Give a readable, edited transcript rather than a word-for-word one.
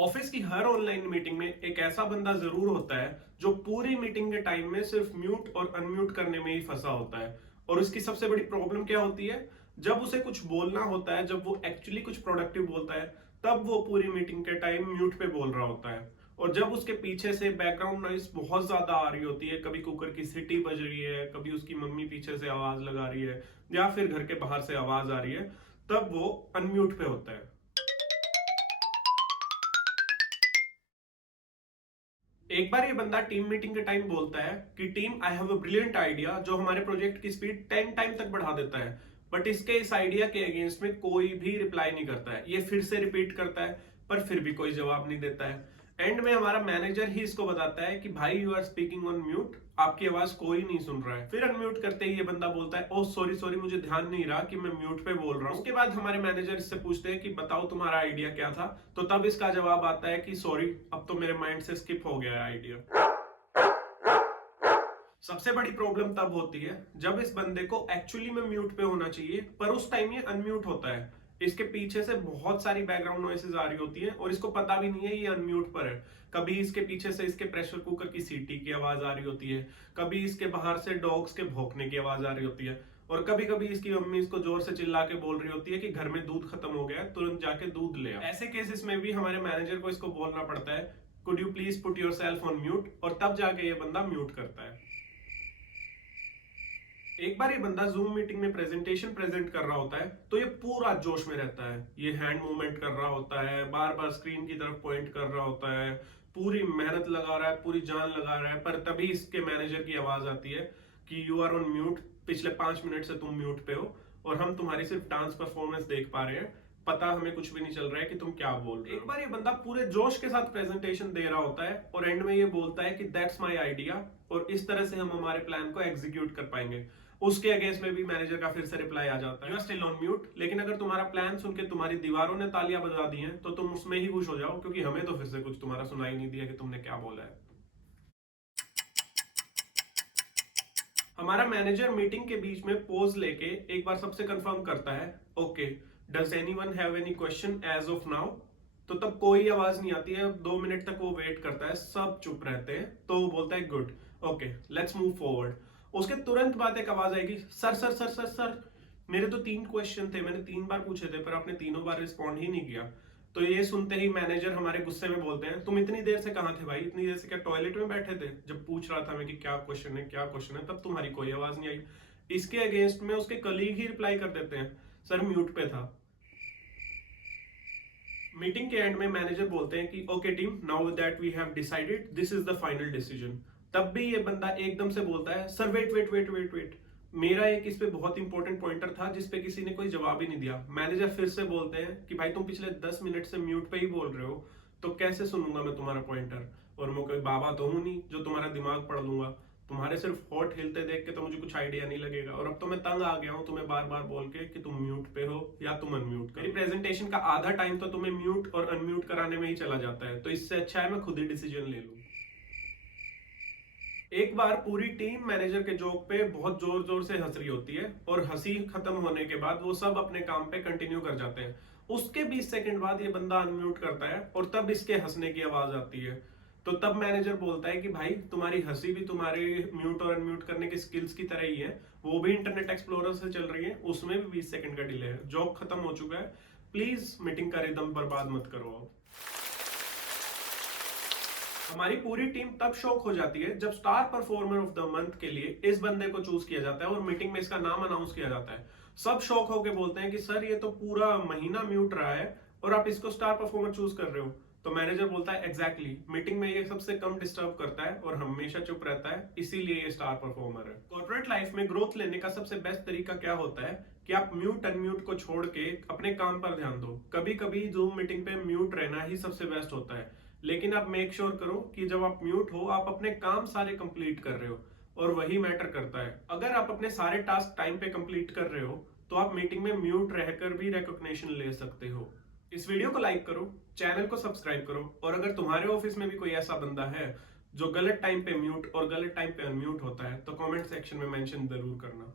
Office की हर online meeting में एक ऐसा बंदा जरूर होता है जो पूरी मीटिंग के टाइम में सिर्फ म्यूट और अनम्यूट करने में ही फंसा होता है। और उसकी सबसे बड़ी प्रॉब्लम क्या होती है, जब उसे कुछ बोलना होता है, जब वो एक्चुअली कुछ प्रोडक्टिव बोलता है, तब वो पूरी मीटिंग के टाइम म्यूट पे बोल रहा होता है। और जब उसके पीछे से बैकग्राउंड नॉइस बहुत ज्यादा आ रही होती है, कभी कुकर की सीटी बज रही है, कभी उसकी मम्मी पीछे से आवाज लगा रही है, या फिर घर के बाहर से आवाज आ रही है, तब वो अनम्यूट पे होता है। एक बार ये बंदा टीम मीटिंग के टाइम बोलता है कि team, I have a brilliant idea जो हमारे प्रोजेक्ट की स्पीड 10 टाइम तक बढ़ा देता है। बट इसके इस आइडिया के अगेंस्ट में कोई भी रिप्लाई नहीं करता है। ये फिर से रिपीट करता है, पर फिर भी कोई जवाब नहीं देता है। एंड में हमारा मैनेजर ही इसको बताता है कि भाई, you are speaking on mute, आपकी आवाज कोई नहीं सुन रहा है। फिर अनम्यूट करते ही ये बंदा बोलता है, ओह सॉरी सॉरी, मुझे ध्यान नहीं रहा कि मैं म्यूट पे बोल रहा हूँ। उसके बाद हमारे मैनेजर इससे पूछते हैं कि बताओ तुम्हारा आइडिया क्या था। तो तब इसका जवाब आता है कि सॉरी, अब तो मेरे माइंड से स्किप हो गया है आइडिया। सबसे बड़ी प्रॉब्लम तब होती है जब इस बंदे को एक्चुअली में म्यूट पे होना चाहिए, पर उस टाइम ये अनम्यूट होता है। इसके पीछे से बहुत सारी बैकग्राउंड नॉइसेज आ रही होती है और इसको पता भी नहीं है ये अनम्यूट पर है। कभी इसके पीछे से इसके प्रेशर कुकर की सीटी की आवाज आ रही होती है, कभी इसके बाहर से डॉग्स के भौंकने की आवाज आ रही होती है, और कभी कभी इसकी मम्मी इसको जोर से चिल्ला के बोल रही होती है कि घर में दूध खत्म हो गया है, तुरंत जाके दूध ले आओ। ऐसे केसेस में भी हमारे मैनेजर को इसको बोलना पड़ता है, could you please put your self on mute, और तब जाके ये बंदा म्यूट करता है। एक बार ये बंदा जूम मीटिंग में प्रेजेंटेशन प्रेजेंट कर रहा होता है, तो ये पूरा जोश में रहता है। ये हैंड मूवमेंट कर रहा होता है, बार बार स्क्रीन की तरफ पॉइंट कर रहा होता है, पूरी मेहनत लगा रहा है, पूरी जान लगा रहा है। पर तभी इसके मैनेजर की आवाज आती है कि यू आर ऑन म्यूट, पिछले 5 मिनट से तुम म्यूट पे हो और हम तुम्हारी सिर्फ डांस परफॉर्मेंस देख पा रहे हैं, पता हमें कुछ भी नहीं चल रहा है कि तुम क्या बोल रहे हो। एक बार ये बंदा पूरे जोश के साथ प्रेजेंटेशन दे रहा होता है और एंड में ये बोलता है कि दैट्स माय आइडिया, और इस तरह से हम हमारे प्लान को एग्जीक्यूट कर पाएंगे। उसके अगेंस्ट में भी मैनेजर का फिर से रिप्लाई आ जाता है, you are still on mute. लेकिन अगर तुम्हारा प्लान सुन के तुम्हारी दीवारों ने तालियां बजा दी हैं, तो तुम उसमें ही खुश हो जाओ, क्योंकि हमें तो फिर से कुछ तुम्हारा सुनाई नहीं दिया कि तुमने क्या बोला है। हमारा मैनेजर मीटिंग के बीच में पोज लेके एक बार सबसे कंफर्म करता है, okay, does anyone have any question as of now. तो तब कोई आवाज नहीं आती है। 2 मिनट तक वो वेट करता है, सब चुप रहते हैं, तो वो बोलता है good, okay, let's move forward. उसके तुरंत बाद एक आवाज आएगी, sir sir sir sir sir, मेरे तो 3 क्वेश्चन थे, मैंने 3 बार पूछे थे, पर आपने तीनों बार रिस्पॉन्ड ही नहीं किया। तो ये सुनते ही मैनेजर हमारे गुस्से में बोलते हैं, तुम इतनी देर से कहाँ थे भाई, इतनी देर से क्या टॉयलेट में बैठे थे? जब पूछ रहा था मैं कि क्या क्वेश्चन है क्या क्वेश्चन है, तब तुम्हारी कोई आवाज नहीं आई। इसके अगेंस्ट में उसके कलीग ही रिप्लाई कर देते हैं, सर म्यूट पे था। मीटिंग के एंड में मैनेजर बोलते हैं कि okay team, now that we have decided, this is the final decision. तब भी ये बंदा एकदम से बोलता है, sir wait wait wait wait wait, मेरा एक इस पे बहुत इंपॉर्टेंट पॉइंटर था जिस पे किसी ने कोई जवाब ही नहीं दिया। मैनेजर फिर से बोलते हैं कि भाई, तुम पिछले 10 मिनट से म्यूट पे ही बोल रहे हो, तो कैसे सुनूंगा मैं तुम्हारा पॉइंटर? और मैं कोई बाबा तो हूं नहीं जो तुम्हारा दिमाग पढ़ लूंगा। तुम्हारे सिर्फ होठ हिलते देख के तो मुझे कुछ आइडिया नहीं लगेगा, और अब तो मैं तंग आ गया हूं तुम्हें बार बार बोल के कि तुम म्यूट पे हो या तुम अनम्यूट। मेरी प्रेजेंटेशन का आधा टाइम तो तुम्हें म्यूट और अनम्यूट कराने में ही चला जाता है, तो इससे अच्छा है मैं खुद ही डिसीजन ले लूं। एक बार पूरी टीम मैनेजर के जोक पे बहुत जोर जोर से हंस रही होती है, और हंसी खत्म होने के बाद वो सब अपने काम पे कंटिन्यू कर जाते हैं। उसके 20 सेकंड बाद ये बंदा अनम्यूट करता है और तब इसके हंसने की आवाज आती है। तो तब मैनेजर बोलता है कि भाई, तुम्हारी हंसी भी तुम्हारे म्यूट और अनम्यूट करने की स्किल्स की तरह ही है, वो भी इंटरनेट एक्सप्लोरर से चल रही है, उसमें भी 20 सेकंड का डिले है, जोक खत्म हो चुका है, प्लीज मीटिंग का रिदम बर्बाद मत करो आप। हमारी पूरी टीम तब शॉक हो जाती है जब star performer of the month के लिए इस बंदे को चूज किया जाता है और मीटिंग में इसका नाम अनाउंस किया जाता है। सब शॉक होकर बोलते हैं कि सर, ये तो पूरा महीना म्यूट रहा है और आप इसको स्टार परफॉर्मर चूज कर रहे हो। तो मैनेजर बोलता है, एग्जैक्टली, मीटिंग में ये सबसे कम डिस्टर्ब करता है और हमेशा चुप रहता है, इसीलिए ये स्टार परफॉर्मर है। कॉर्पोरेट लाइफ में ग्रोथ लेने का सबसे बेस्ट तरीका क्या होता है कि आप म्यूट अनम्यूट को छोड़ के अपने काम पर ध्यान दो। कभी कभी जूम मीटिंग पे म्यूट रहना ही सबसे बेस्ट होता है, लेकिन आप मेक श्योर करो कि जब आप म्यूट हो, आप अपने काम सारे कंप्लीट कर रहे हो, और वही मैटर करता है। अगर आप अपने सारे टास्क टाइम पे कंप्लीट कर रहे हो, तो आप मीटिंग में म्यूट रहकर भी रिकॉग्निशन ले सकते हो। इस वीडियो को लाइक करो, चैनल को सब्सक्राइब करो, और अगर तुम्हारे ऑफिस में भी कोई ऐसा बंदा है जो गलत टाइम पे म्यूट और गलत टाइम पे अनम्यूट होता है, तो कमेंट सेक्शन में मेंशन जरूर करना।